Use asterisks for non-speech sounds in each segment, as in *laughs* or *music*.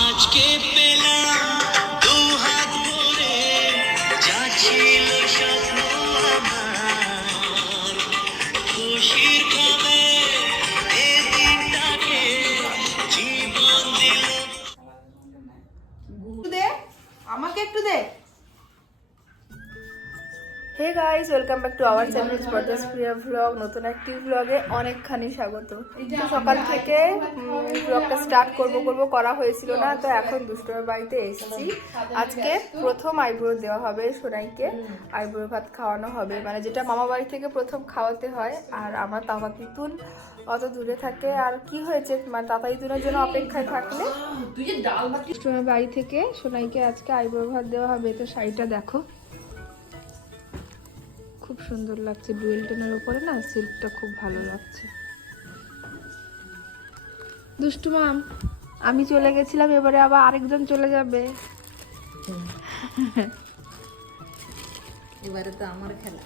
আজকে পেলাম hey guys welcome back to our channel স্পটাস Priya vlog নতুন একটি ভ্লগে অনেকখানি স্বাগত। সকাল থেকে ভ্লগটা স্টার্ট করব করব করা হয়েছিল না তো এখন দুষ্টমের বাড়িতে এসেছি। আজকে প্রথম আইব্রো দেওয়া হবে সোনাইকে আইব্রো ভাত খাওয়ানো হবে। মানে যেটা মামা বাড়ি থেকে প্রথম খাওয়াতে হয় আর আমার তাতা তিতুন অত দূরে থাকে। আর কি হয়েছে? মানে তাতা তিতুনের জন্য অপেক্ষায় থাকলে? দুষ্টমের বাড়ি থেকে সোনাইকে আজকে আইব্রো ভাত দেওয়া হবে তো শাড়িটা দেখো। খুব সুন্দর লাগছে। ডুয়েল টেনের উপরে না সিল্কটা খুব ভালো লাগছে। দুষ্টু মাম আমি চলে গেছিলাম এবারে আবার আরেকজন চলে যাবে। এবারে তো আমার খেলা।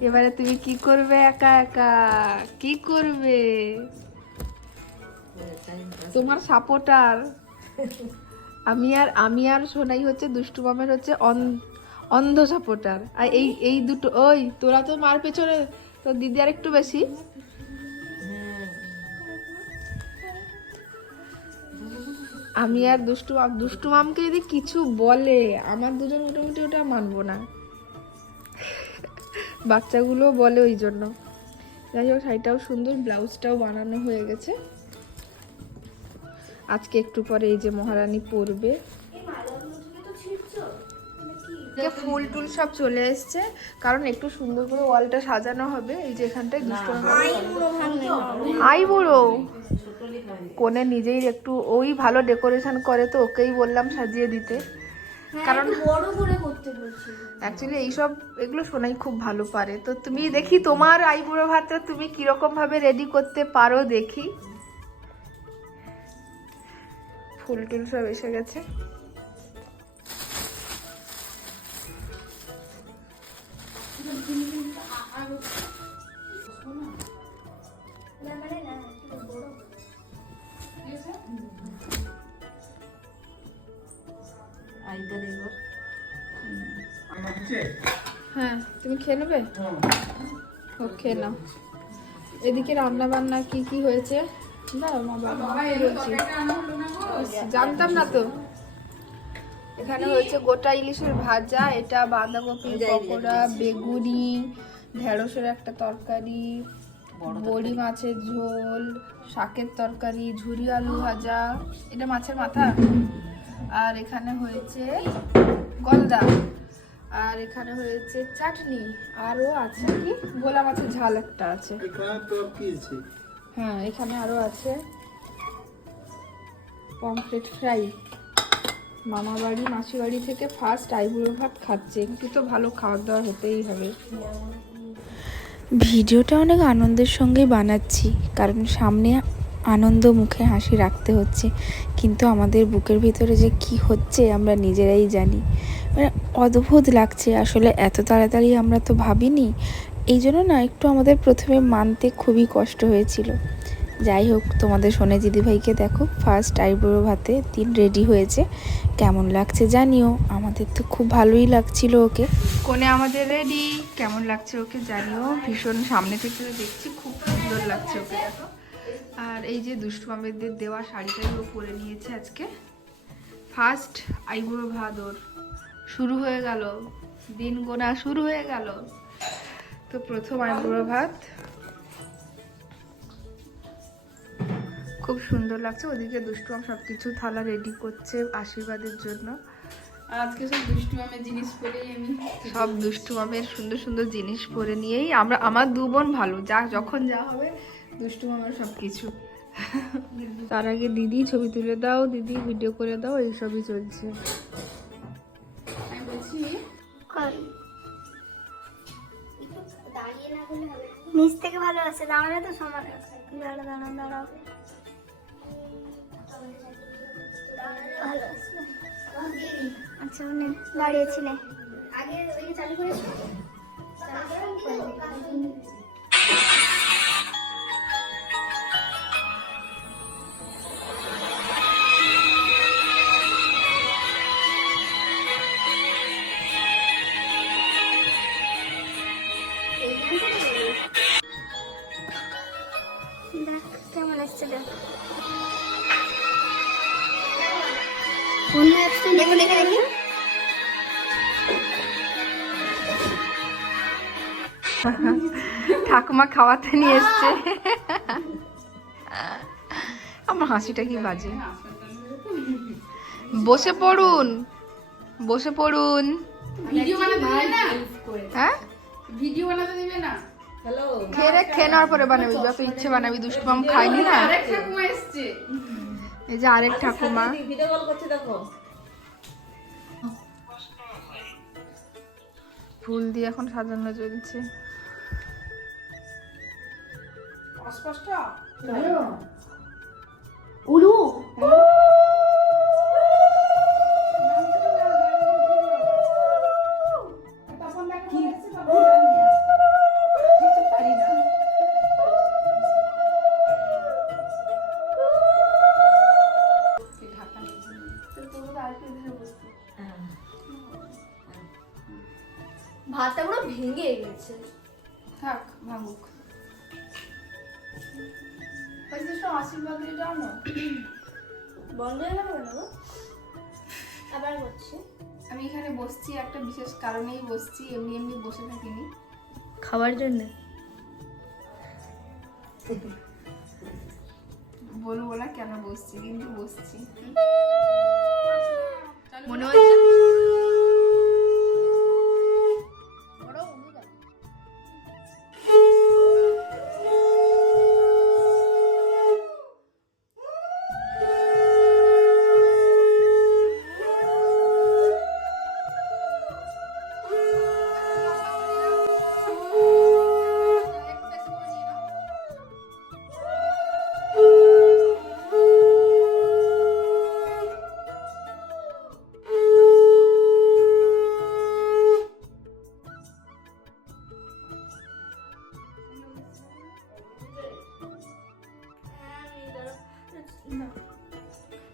এবারে তুমি কি করবে একা একা? কি করবে? তোমার সাপোর্টার। আমি আর আমি আর সোনাই হচ্ছে দুষ্টু মামের হচ্ছে অন- অন্ধ সাপোর্টার আর এই এই দুটো, ওই, তোরা তো মার পেছনে, তোর দিদি আর একটু বেশি। আমি আর দুষ্টু মাম, দুষ্টু মামকে যদি কিছু বলে, আমার দুজন মোটামুটি ওটা মানবো না। বাচ্চাগুলো বলে ওই জন্য। যাই হোক, শাড়িটাও সুন্দর, ব্লাউজটাও বানানো হয়ে গেছে। আজকে একটু পরে এই যে মহারানী পরবে। এদিকে ফুল টুল সব চলে এসছে। কারণ একটু সুন্দর করে ওয়ালটা সাজানো হবে। এই যে এখানটায় দুষ্টু আই বুড়ো কোনে নিজেই একটু ওই ভালো ডেকোরেশন করে তো ওকেই বললাম সাজিয়ে দিতে। কারণ বড় করে করতে বলছি। অ্যাকচুয়ালি এইসব এগুলো শোনাই খুব ভালো পারে। তো তুমি দেখি তোমার আইবুড়ো ভাতটা তুমি কীরকম ভাবে রেডি করতে পারো দেখি। ফুল টুল সব এসে গেছে। হ্যাঁ তুমি খেয়ে নেবে? ও খেয়ে নাও। এদিকে রান্না বান্না কি কি হয়েছে? দাঁড়াও মা বাবা। জানতাম না তো। এখানে হয়েছে গোটা ইলিশের ভাজা এটা বাঁধাকপির পকোড়া বেগুনি ঢেঁড়সের একটা তরকারি। বড়ি মাছের ঝোল শাকের তরকারি ঝুরি আলু ভাজা। এটা মাছের মাথা? আর এখানে হয়েছে গলদা। আর এখানে হয়েছে চাটনি আরও আছে কি? গোলা মাছের ঝাল একটা আছে। হ্যাঁ এখানে আরও আছে পমফ্রেট ফ্রাই। মামা বাড়ি মাসি বাড়ি থেকে ফার্স্ট আইবুড়ো ভাত খাচ্ছে। একটু তো ভালো খাওয়া দাওয়া হতেই হবে। ভিডিওটা অনেক আনন্দের সঙ্গেই বানাচ্ছি কারণ সামনে আনন্দ মুখে হাসি রাখতে হচ্ছে। কিন্তু আমাদের বুকের ভিতরে যে কি হচ্ছে আমরা নিজেরাই জানি। মানে অদ্ভুত লাগছে। আসলে এত তাড়াতাড়ি আমরা তো ভাবিনি। এই জন্য না একটু আমাদের প্রথমে মানতে খুবই কষ্ট হয়েছিল। যাই হোক, তোমাদের সোনে দিদিভাইকে দেখো ফার্স্ট আইব্রো ভাতে দিন রেডি হয়েছে। কেমন লাগছে জানিও। আমাদের তো খুব ভালোই লাগছিল ওকে। কোনে আমাদের রেডি কেমন লাগছে ওকে জানিও। ভীষণ সামনে থেকে দেখছি, খুব সুন্দর লাগছে ওকে দেখো। আর এই যে দুষ্টু মামেদের দেওয়া শাড়িটাই ও পরে নিয়েছে আজকে। ফার্স্ট আইবুড়ো ভাত ওর। শুরু হয়ে গেল। দিন গোনা শুরু হয়ে গেল। তো প্রথম আইবুড়ো ভাত। খুব সুন্দর লাগছে। ওদিকে দুষ্টু মাম সব কিছু থালা রেডি করছে আশীর্বাদের জন্য। আজকে সব দুষ্টু আমের জিনিস পরেই আমি সব দুষ্টু মামের সুন্দর সুন্দর জিনিস পরে নিয়েই আমরা আমার দু বোন ভালো। যা যখন যা হবে দুষ্টু মামের সব কিছু *laughs* তার আগে দিদি ছবি তুলে দাও। দিদি ভিডিও করে দাও। এইসবই চলছে। নিচ থেকে ভালো আছে, দাঁড়ালে তো সমান আছে। দাঁড়া দাঁড়া দাঁড়াও। ভালো আছে আচ্ছা নে দাঁড়িয়েছিলে আগে চালু করেছ অন্য অ্যাপসটা ঠাকুমা খাওয়াতে নিয়ে এসছে। আমার হাসিটা কি বাজে। বসে পড়ুন বসে পড়ুন। ভিডিও বানাতে দিবে না? হ্যাঁ? ভিডিও বানাতে দিবে না? হ্যালো খেয়ে খেয়ে নেওয়ার পরে বানাবি। যত ইচ্ছে বানাবি দুষ্টুমাম খাইনি না? ঠাকুমা এসছে। এই যে আরেক ঠাকুমা। ভিডিও কল করছে দেখো। ফুল দিয়ে এখন সাজানো চলছে। অস্পষ্ট? ভাতটা পুরো ভেঙে গেছে। থাক ভাঙুক। হয়েছে সব আশীর্বাদ দিয়ে যাও না। বন্ধ হয়ে গেল কেন? আবার করছি আমি এখানে বসছি একটা বিশেষ কারণেই বসছি এমনি এমনি বসে থাকিনি। খাবার জন্য? বলব না কেন বসছি কিন্তু বসছি। মনে হচ্ছে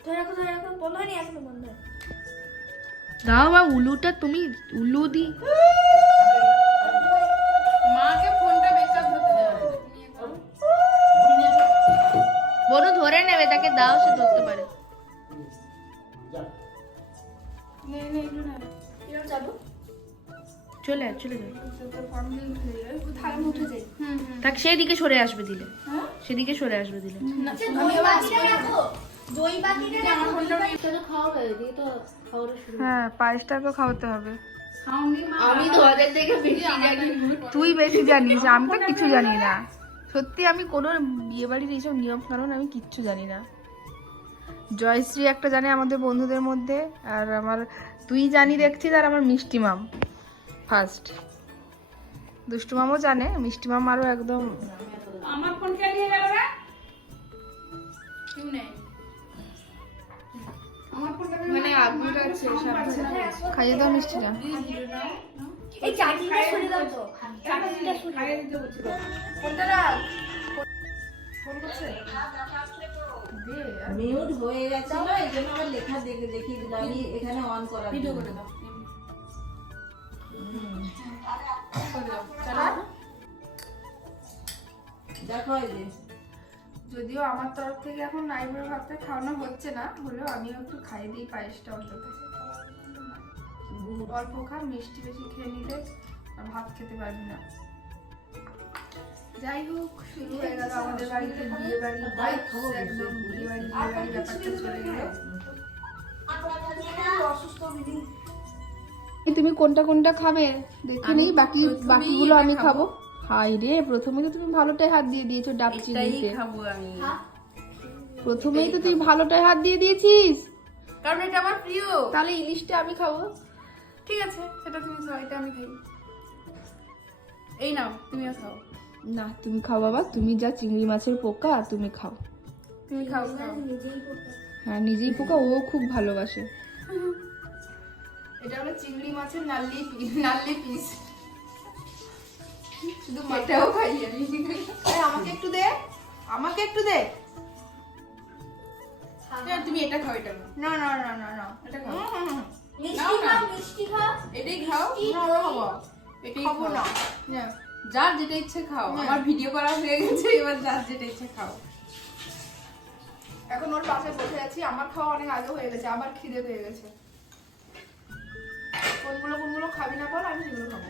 ধরে রাখো ধরে রাখো বন্ধ হয়নি এখনও বন্ধ। দাও বা উলুটা তুমি উলু দি। মাকে ফোনটা দেবে বনু ধরে নেবে তাকে দাও সে ধরতে পারে। চলে আয় চলে যাও। তো ফর্ম দিয়ে উঠে যাই কোথায় আমি উঠে যাই হুম হুম। থাক সেদিকে সরে আসবে দিলে। সেদিকে সরে আসবে দিলে। হ্যাঁ পায়েসটাকেও খাওয়াতে হবে। আমি তোমাদের থেকে বেশি জানি। তুই বেশি জানিস আমি তো কিছু জানি না। সত্যি আমি কোনো বিয়ে বাড়ির এইসব নিয়ম কারণ আমি কিচ্ছু জানি না। জয়শ্রী একটা জানে আমাদের বন্ধুদের মধ্যে আর আমার তুই জানি দেখছিস আর আমার মিষ্টি মাম ফার্স্ট। দুষ্টু মামও জানে মিষ্টি মাম আরও একদম আমার ফোন খাইয়ে দাও মিষ্টিটা এই চাটনিটা দাও তো। চাটনিটা দিতে রাখ। ফোন করছে? মিউট হয়ে গেছিল এই জন্য আমার লেখা দেখে দেখিয়ে দিল আমি এখানে অন করা ভিডিও করে দাও। দাও দেখো এই যদিও আমার তরফ থেকে এখন নাইবের ভাতটা খাওয়ানো হচ্ছে না। হলেও আমিও একটু খাইয়ে দিই পায়েসটা অন্তত। অল্প খা মিষ্টি বেশি খেয়ে নিলে ভাত খেতে পারবি না। যাই হোক শুরু হয়ে গেল আমাদের বাড়িতে বিয়ে বাড়ি। একদম বিয়ে বাড়ি বিয়ে বাড়ি ব্যাপারটা চলে গেল। তুমি কোনটা কোনটা খাবে? দেখে নেই বাকি বাকিগুলো আমি খাব। হাই রে প্রথমে তো তুমি ভালোটাই হাত দিয়ে দিয়েছ ডাব চিংড়িতে খাব আমি। প্রথমেই তো তুই ভালোটাই হাত দিয়ে দিয়েছিস। কারণ এটা আমার প্রিয়। তাহলে ইলিশটা আমি খাব। ঠিক আছে সেটা তুমি খাও এটা আমি খাই। এই নাও তুমিও খাও। না তুমি খাও বাবা তুমি যা চিংড়ি মাছের পোকা তুমি খাও। তুমি খাও হ্যাঁ নিজেই পোকা ও খুব ভালোবাসে। এটা হলো চিংড়ি মাছের নাল্লি নাল্লি পিস শুধু মাটাও খাই আমি। আমাকে একটু দে আমাকে একটু দে। তুমি এটা খাও এটা না না না না না। এটা খাও। এটাই খাও? খাব। এটাই খাব না। না যার যেটা ইচ্ছে খাও। আমার ভিডিও করা হয়ে গেছে এবার যার যেটা ইচ্ছে খাও। এখন ওর পাশে বসে আছি। আমার খাওয়া অনেক আগে হয়ে গেছে আবার খিদে পেয়ে গেছে। কোনগুলো কোনগুলো খাবি না বল আমি সেগুলো খাব।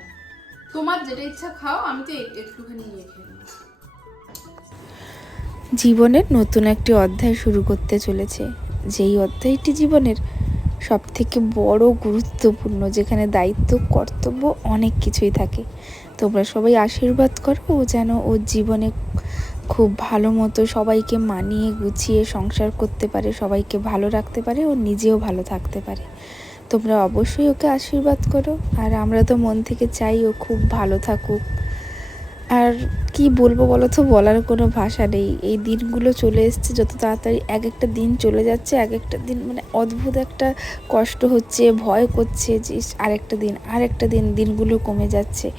তোমার যেটা ইচ্ছা খাও আমি তো একটুখানি ইয়ে খেয়ে জীবনের নতুন একটি অধ্যায় শুরু করতে চলেছে। যেই অধ্যায়টি জীবনের সব থেকে বড় গুরুত্বপূর্ণ, যেখানে দায়িত্ব, কর্তব্য অনেক কিছুই থাকে। তোমরা সবাই আশীর্বাদ করো ও যেন ওর জীবনে খুব ভালো মতো সবাইকে মানিয়ে গুছিয়ে সংসার করতে পারে, সবাইকে ভালো রাখতে পারে ও নিজেও ভালো থাকতে পারে। তোমরা অবশ্যই ওকে আশীর্বাদ করো। আর আমরা তো মন থেকে চাই ও খুব ভালো থাকুক। আর কি বলব বলো তো? বলার কোনো ভাষা নেই। এই দিনগুলো চলে এসছে, যত তাড়াতাড়ি এক একটা দিন চলে যাচ্ছে, এক একটা দিন মানে অদ্ভুত একটা কষ্ট হচ্ছে, ভয় করছে যে আরেকটা দিন আর একটা দিন, দিনগুলো কমে যাচ্ছে।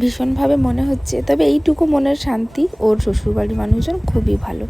ভীষণভাবে মনে হচ্ছে, তবে এইটুকু মনের শান্তি, ওর শ্বশুরবাড়ির মানুষজন খুবই ভালো।